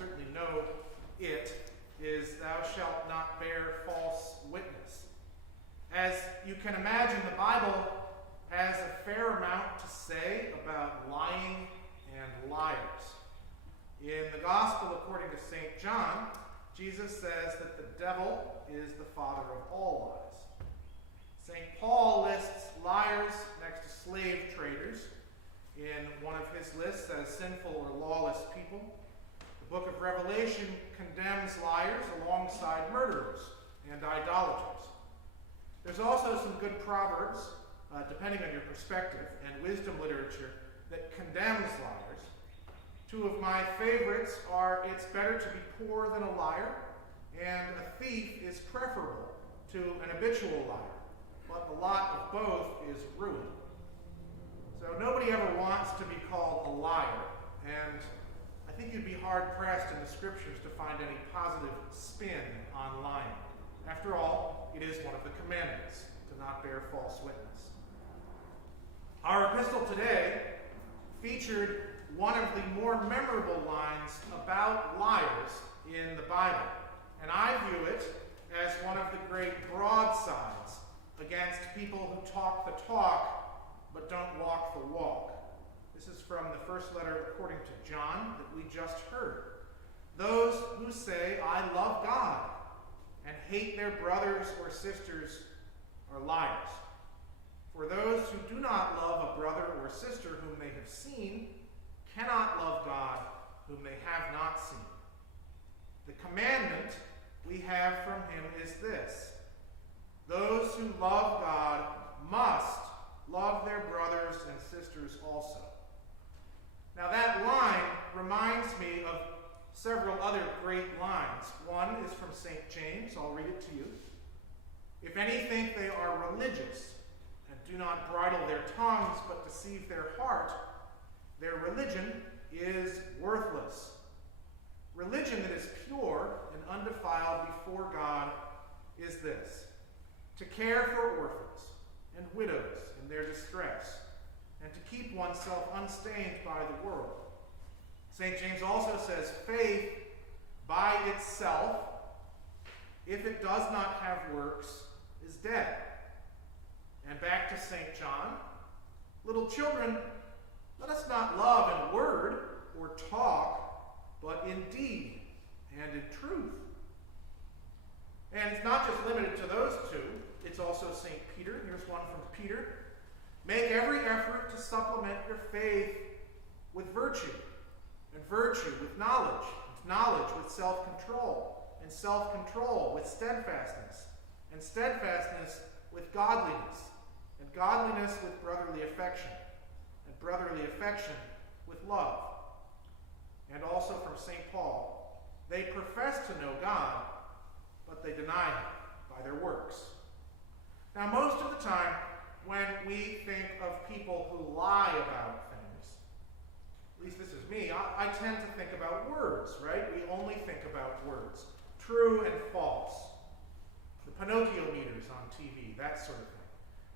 certainly know it, is thou shalt not bear false witness. As you can imagine, the Bible has a fair amount to say about lying and liars. In the Gospel according to St. John, Jesus says that the devil is the father of all lies. St. Paul lists liars next to slave traders in one of his lists as sinful or lawless people. The book of Revelation condemns liars alongside murderers and idolaters. There's also some good proverbs, depending on your perspective, and wisdom literature that condemns liars. Two of my favorites are, it's better to be poor than a liar, and a thief is preferable to an habitual liar, but the lot of both is ruin. So nobody ever wants to be called a liar, and I think you'd be hard-pressed in the scriptures to find any positive spin on lying. After all, it is one of the commandments to not bear false witness. Our epistle today featured one of the more memorable lines about liars in the Bible, and I view it as one of the great broadsides against people who talk the talk but don't walk the walk. This is from the first letter according to John that we just heard. Those who say, I love God, and hate their brothers or sisters are liars. For those who do not love a brother or sister whom they have seen cannot love God whom they have not seen. The commandment we have from him is this: those who love God must love their brothers and sisters also. Now that line reminds me of several other great lines. One is from St. James. I'll read it to you. If any think they are religious and do not bridle their tongues but deceive their heart, their religion is worthless. Religion that is pure and undefiled before God is this: to care for orphans and widows in their distress, and to keep oneself unstained by the world. St. James also says, faith by itself, if it does not have works, is dead. And back to St. John, little children, let us not love in word or talk, but in deed and in truth. And it's not just limited to those two, it's also St. Peter. Here's one from Peter. Make every effort to supplement your faith with virtue, and virtue with knowledge, and knowledge with self-control, and self-control with steadfastness, and steadfastness with godliness, and godliness with brotherly affection, and brotherly affection with love. And also from St. Paul, they profess to know God, but they deny him by their works. Now, most of the time, when we think of people who lie about things, at least this is me, I tend to think about words, right? We only think about words. True and false. The Pinocchio meters on TV, that sort of thing.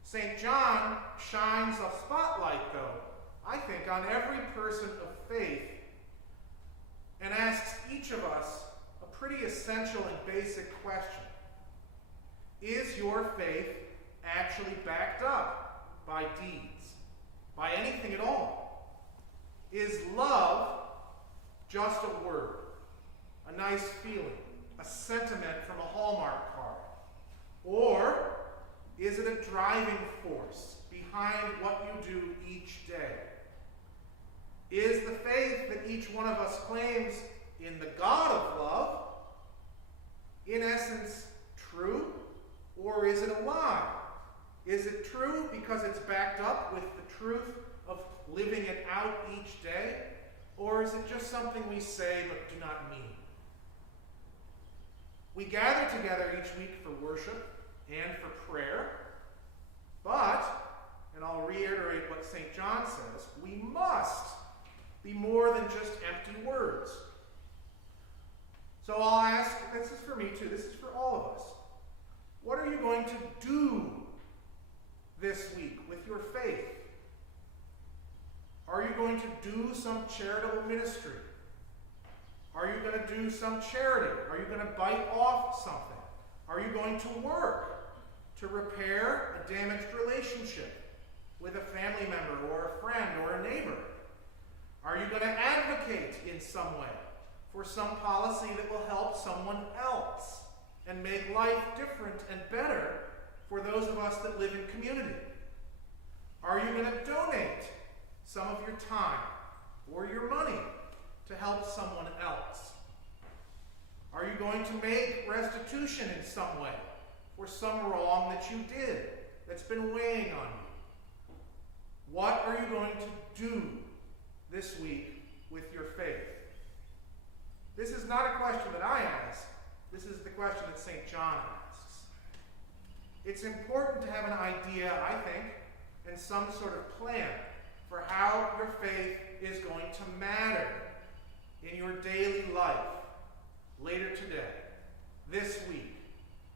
St. John shines a spotlight, though, I think, on every person of faith and asks each of us a pretty essential and basic question. Is your faith actually backed up by deeds, by anything at all? Is love just a word, a nice feeling, a sentiment from a Hallmark card? Or is it a driving force behind what you do each day? Is the faith that each one of us claims in the God of love, in essence, true? Or is it a lie? Is it true because it's backed up with the truth of living it out each day? Or is it just something we say but do not mean? We gather together each week for worship and for prayer, but, and I'll reiterate what St. John says, we must be more than just empty words. So I'll ask, this is for me too, this is for all of us. What are you going to do this week with your faith? Are you going to do some charitable ministry? Are you going do some charity? Are you going to bite off something? Are you going to work to repair a damaged relationship with a family member or a friend or a neighbor? Are you going to advocate in some way for some policy that will help someone else and make life different and better for those of us that live in community? Are you going to donate some of your time or your money to help someone else? Are you going to make restitution in some way for some wrong that you did that's been weighing on you? What are you going to do this week with your faith? This is not a question that I ask. This is the question that St. John asks. It's important to have an idea, I think, and some sort of plan for how your faith is going to matter in your daily life later today, this week,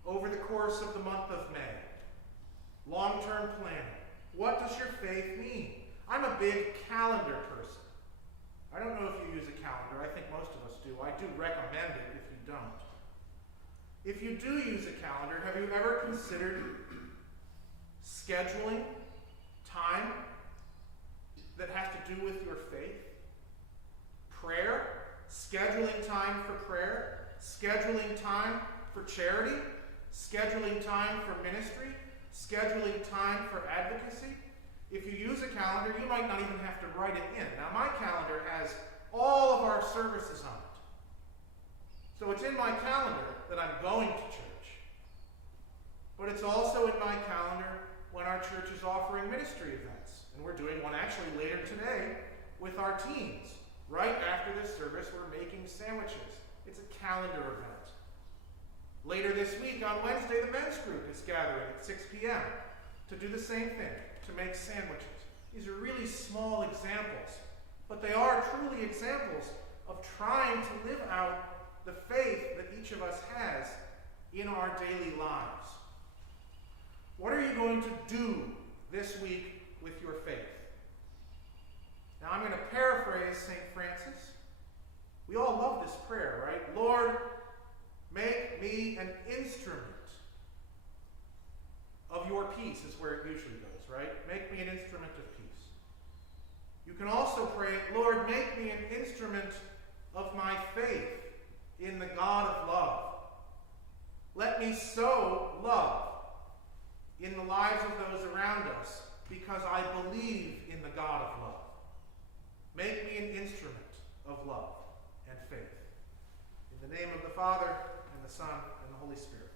over the course of the month of May. Long-term planning. What does your faith mean? I'm a big calendar person. I don't know if you use a calendar. I think most of us do. I do recommend it if you don't. If you do use a calendar, have you ever considered scheduling time that has to do with your faith? Prayer, scheduling time for prayer, scheduling time for charity, scheduling time for ministry, scheduling time for advocacy. If you use a calendar, you might not even have to write it in. Now, my calendar has all of our services on it. So it's in my calendar that I'm going to church. But it's also in my calendar when our church is offering ministry events. And we're doing one actually later today with our teens. Right after this service, we're making sandwiches. It's a calendar event. Later this week, on Wednesday, the men's group is gathering at 6 p.m. to do the same thing, to make sandwiches. These are really small examples, but they are truly examples of trying to live out the faith that each of us has in our daily lives. What are you going to do this week with your faith? Now, I'm going to paraphrase St. Francis. We all love this prayer, right? Lord, make me an instrument of your peace is where it usually goes, right? Make me an instrument of peace. You can also pray, Lord, make me an instrument of my faith in the God of love. Let me sow love in the lives of those around us because I believe in the God of love. Make me an instrument of love and faith. In the name of the Father, and the Son, and the Holy Spirit.